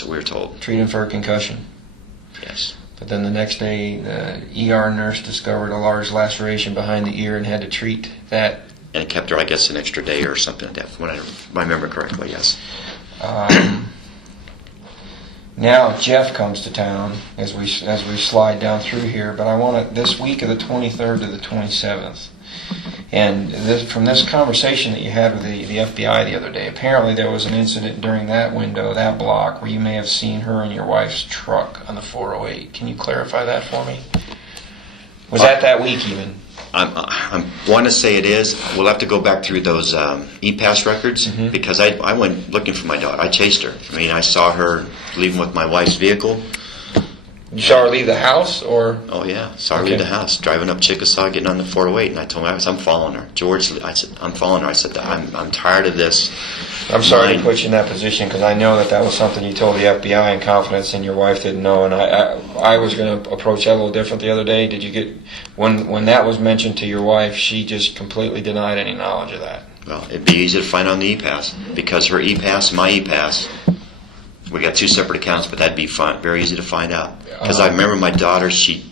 That's what we were told. Treat him for a concussion. Yes. But then the next day, the ER nurse discovered a large laceration behind the ear and had to treat that. And it kept her, I guess, an extra day or something like that, when I remember correctly, yes. Now Jeff comes to town as we slide down through here, but I want to, this week of the 23rd to the 27th. And from this conversation that you had with the FBI the other day, apparently there was an incident during that window, that block, where you may have seen her and your wife's truck on the 408. Can you clarify that for me? Was that week even? I want to say it is. We'll have to go back through those e-pass records, because I went looking for my daughter. I chased her. I mean, I saw her leaving with my wife's vehicle. You saw her leave the house, or? Oh, yeah. Saw her leave the house, driving up Chickasaw, getting on the 408, and I told her, I'm following her. George, I said, I'm following her. I said, I'm tired of this. I'm sorry to put you in that position, because I know that was something you told the FBI in confidence and your wife didn't know, and I was going to approach that a little different the other day. Did you get, when that was mentioned to your wife, she just completely denied any knowledge of that? Well, it'd be easy to find on the e-pass, because her e-pass and my e-pass, we got two separate accounts, but that'd be fun, very easy to find out. Because I remember my daughter, she'd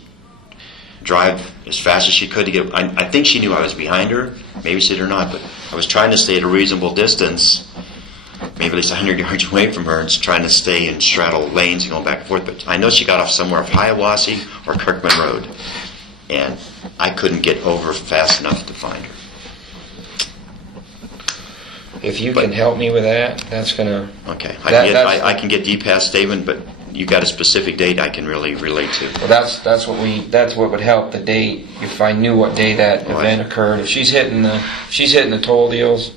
drive as fast as she could to get, I think she knew I was behind her, maybe she did or not, but I was trying to stay at a reasonable distance, maybe at least 100 yards away from her, and trying to stay and straddle lanes and going back and forth. But I know she got off somewhere off Hiawassee or Kirkman Road, and I couldn't get over fast enough to find her. If you can help me with that, that's going to... Okay. I can get the e-pass statement, but you got a specific date I can really relate to. Well, that's what would help, the date, if I knew what day that event occurred. If she's hitting the toll deals,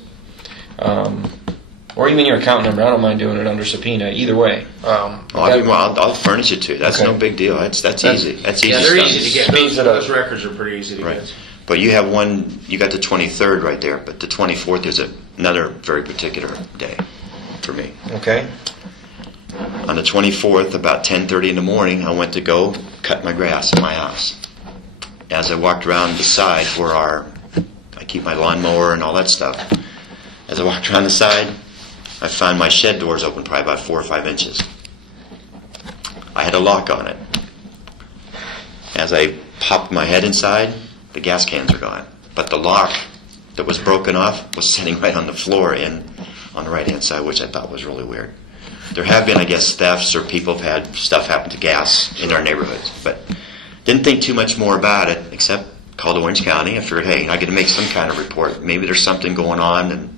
or even your account number, I don't mind doing it under subpoena. Either way. I'll furnish it to you. That's no big deal. That's easy. That's easy. Yeah, they're easy to get. Those Right. records are pretty easy to get. But you have one. You got the 23rd right there, but the 24th is another very particular day for me. Okay. On the 24th, about 10:30 in the morning, I went to go cut my grass in my house. As I walked around the side where I keep my lawnmower and all that stuff, as I walked around the side, I found my shed doors open probably about 4 or 5 inches. I had a lock on it. As I popped my head inside, the gas cans are gone. But the lock that was broken off was sitting right on the floor on the right-hand side, which I thought was really weird. There have been, I guess, thefts or people have had stuff happen to gas in our neighborhoods, but didn't think too much more about it, except called Orange County. I figured, hey, I got to make some kind of report. Maybe there's something going on. And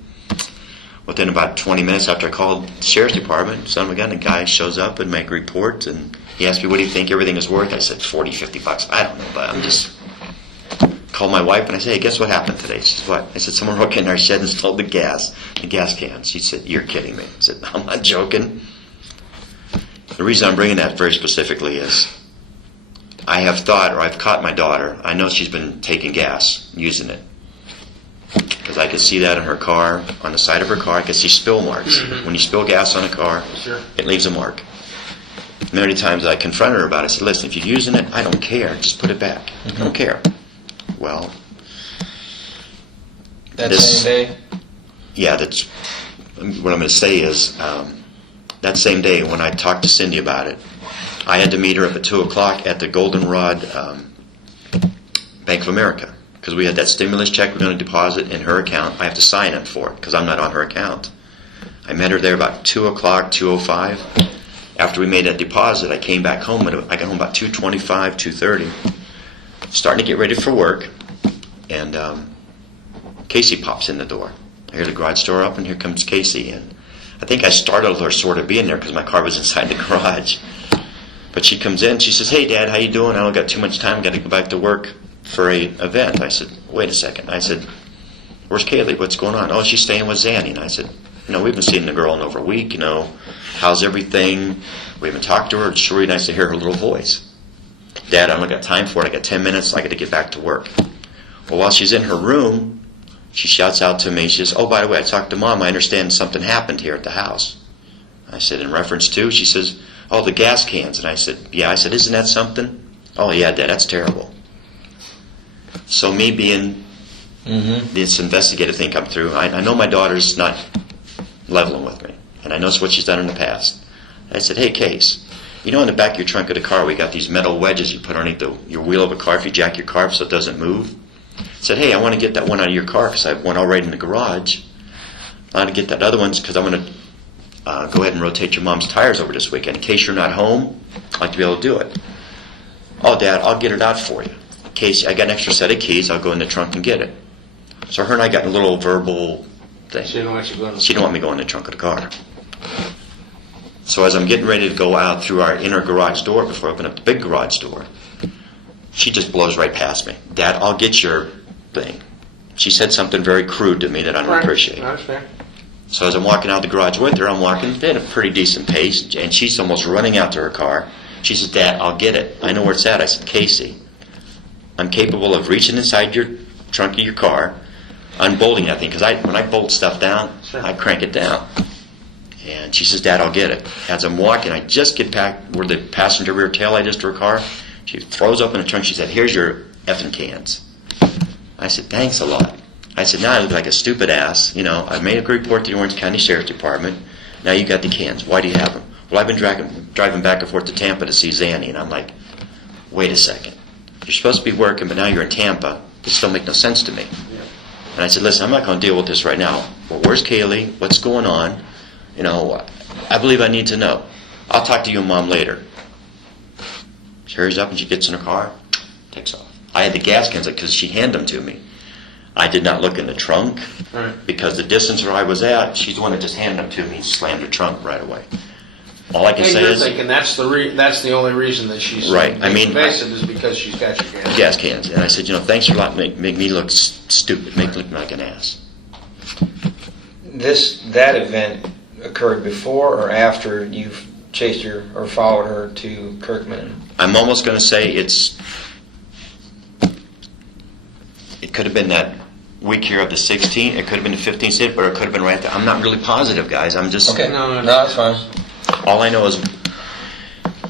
within about 20 minutes after I called the sheriff's department, son of a gun, the guy shows up and make a report, and he asked me, what do you think everything is worth? I said, $40, $50. I don't know, but I'm just... Called my wife and I said, hey, guess what happened today? She said, what? I said, someone broke in our shed and stole the gas cans. She said, you're kidding me. I said, I'm not joking. The reason I'm bringing that very specifically is I have thought, or I've caught my daughter. I know she's been taking gas, using it. Because I could see that in her car, on the side of her car. I could see spill marks. When you spill gas on a car, it leaves a mark. Many times I confronted her about it. I said, listen, if you're using it, I don't care. Just put it back. I don't care. Well, same day? Yeah, that's what I'm going to say is that same day when I talked to Cindy about it, I had to meet her up at 2 o'clock at the Goldenrod Bank of America because we had that stimulus check we're going to deposit in her account. I have to sign up for it because I'm not on her account. I met her there about 2 o'clock, 2:05. After we made that deposit, I came back home. I got home about 2:25, 2:30. Starting to get ready for work, and Casey pops in the door. I hear the garage door up, and here comes Casey. And I think I startled her sort of being there because my car was inside the garage. But she comes in, she says, hey, Dad, how you doing? I don't got too much time. Got to go back to work for a event. I said, wait a second. I said, where's Caylee? What's going on? Oh, she's staying with Zanny. And I said, we've been seeing the girl in over a week. How's everything? We haven't talked to her. It's really nice to hear her little voice. Dad, I don't got time for it. I got 10 minutes. I got to get back to work. Well, while she's in her room, she shouts out to me. She says, oh, by the way, I talked to Mom. I understand something happened here at the house. I said, in reference to? She says, oh, the gas cans. And I said, yeah. I said, isn't that something? Oh, yeah, Dad, that's terrible. So me being this investigative thing come through, I know my daughter's not leveling with me. And I know it's what she's done in the past. I said, hey, Case, you know in the back of your trunk of the car we got these metal wedges you put underneath your wheel of a car if you jack your car up so it doesn't move? I said, hey, I want to get that one out of your car because I have one already in the garage. I want to get that other one because I want to go ahead and rotate your mom's tires over this weekend. In case you're not home, I'd like to be able to do it. Oh, Dad, I'll get it out for you. In case I got an extra set of keys, I'll go in the trunk and get it. So her and I got in a little verbal thing. She didn't want you going. She didn't want me going in the trunk of the car. So as I'm getting ready to go out through our inner garage door before I open up the big garage door, she just blows right past me. Dad, I'll get your thing. She said something very crude to me that I don't appreciate. That's fair. So as I'm walking out the garage with her, I'm walking at a pretty decent pace, and she's almost running out to her car. She says, Dad, I'll get it. I know where it's at. I said, Casey, I'm capable of reaching inside your trunk of your car, unbolting that thing, because when I bolt stuff down, Sure. I crank it down. And she says, Dad, I'll get it. As I'm walking, I just get back where the passenger rear taillight is to her car. She throws open the trunk. She said, here's your effing cans. I said, thanks a lot. I said, now I look like a stupid ass. You know, I made a report to the Orange County Sheriff's Department. Now you got the cans. Why do you have them? Well, I've been driving back and forth to Tampa to see Zanny. And I'm like, wait a second. You're supposed to be working, but now you're in Tampa. This don't make no sense to me. Yeah. And I said, listen, I'm not going to deal with this right now. Well, where's Caylee? What's going on? You know, I believe I need to know. I'll talk to you and Mom later. She hurries up and she gets in her car, takes off. I had the gas cans because she handed them to me. I did not look in the trunk Right. because the distance where I was at, she's the one that just handed them to me and slammed her trunk right away. All I can And say you're is thinking that's the only reason that she's Right. I mean, invasive is because she's got your gas. gas cans. And I said, you know, thanks for not make me look stupid, make me look like an ass. That event occurred before or after you've chased her or followed her to Kirkman? I'm almost going to say it could have been that week here of the 16th, it could have been the 15th, but it could have been right there. I'm not really positive, guys. I'm just... Okay, No, that's fine. All I know is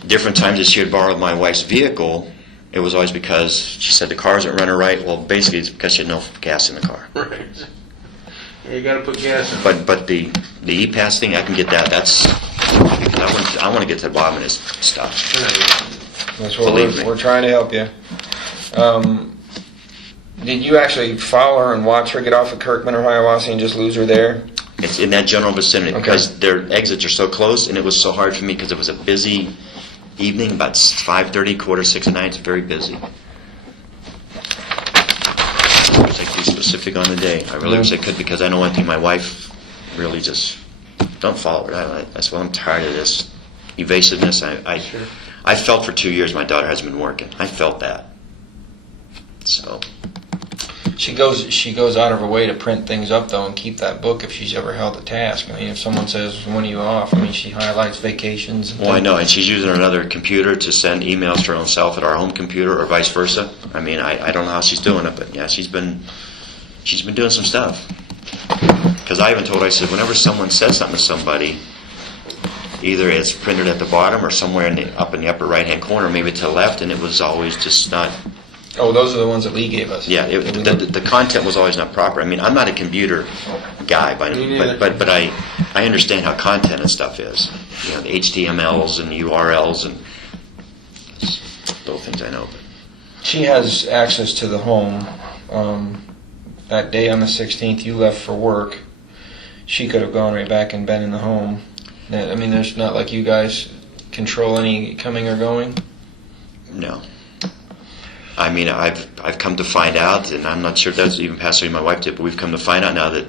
different times that she had borrowed my wife's vehicle, it was always because she said the car isn't running right. Well, basically it's because she had no gas in the car. Right. You got to put gas in. But the e-pass thing, I can get that. That's... I want to get to the bottom of this stuff. That's what Believe me. we're trying to help you. Did you actually follow her and watch her get off at Kirkman or Hiawassee and just lose her there? It's in that general vicinity Okay. because their exits are so close, and it was so hard for me because it was a busy evening, about 5:30, 5:45 at night. It's very busy. I wish I could be specific on the day. I really wish I could because I know one thing. My wife really just don't follow her. That's why I'm tired of this evasiveness. Sure. I felt for 2 years my daughter hasn't been working. I felt that. So. She goes out of her way to print things up though and keep that book if she's ever held a task. I mean, if someone says, when are you off? I mean, she highlights vacations. And Well, I things. know, and she's using another computer to send emails to her own self at our home computer, or vice versa. I mean, I don't know how she's doing it, but yeah, she's been doing some stuff. Because I even told her, I said, whenever someone says something to somebody, either it's printed at the bottom or somewhere up in the upper right-hand corner, maybe to the left, and it was always just not. Oh, those are the ones that Lee gave us. Yeah, the content was always not proper. I mean, I'm not a computer guy, Me neither. but I understand how content and stuff is. You know, the HTMLs and the URLs and those things I know. But She has access to the home. That day on the 16th, you left for work. She could have gone right back and been in the home. I mean, there's not like you guys control any coming or going. no. I mean, I've come to find out, and I'm not sure if that's even passed through my wife did, but we've come to find out now that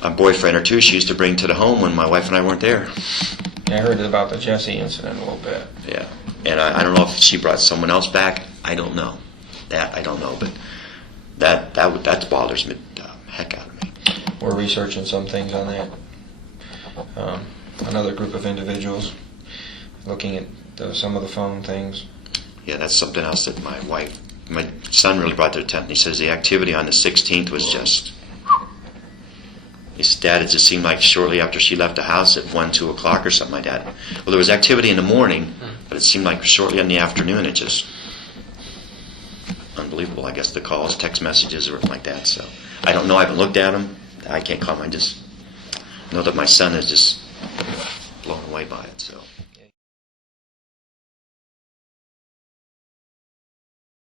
a boyfriend or two she used to bring to the home when my wife and I weren't there. I heard about the Jesse incident a little bit. Yeah, and I don't know if she brought someone else back. I don't know. That I don't know, but that bothers me the heck out of me. We're researching some things on that. Another group of individuals looking at some of the phone things. Yeah, that's something else that my son really brought to attention. He says the activity on the 16th was just. His dad, it just seemed like shortly after she left the house at 1, 2 o'clock or something like that. Well, there was activity in the morning, but it seemed like shortly in the afternoon it just. Unbelievable. I guess the calls, text messages, or something like that. So I don't know. I haven't looked at them. I can't comment. I just know that my son is just. blown away by it. So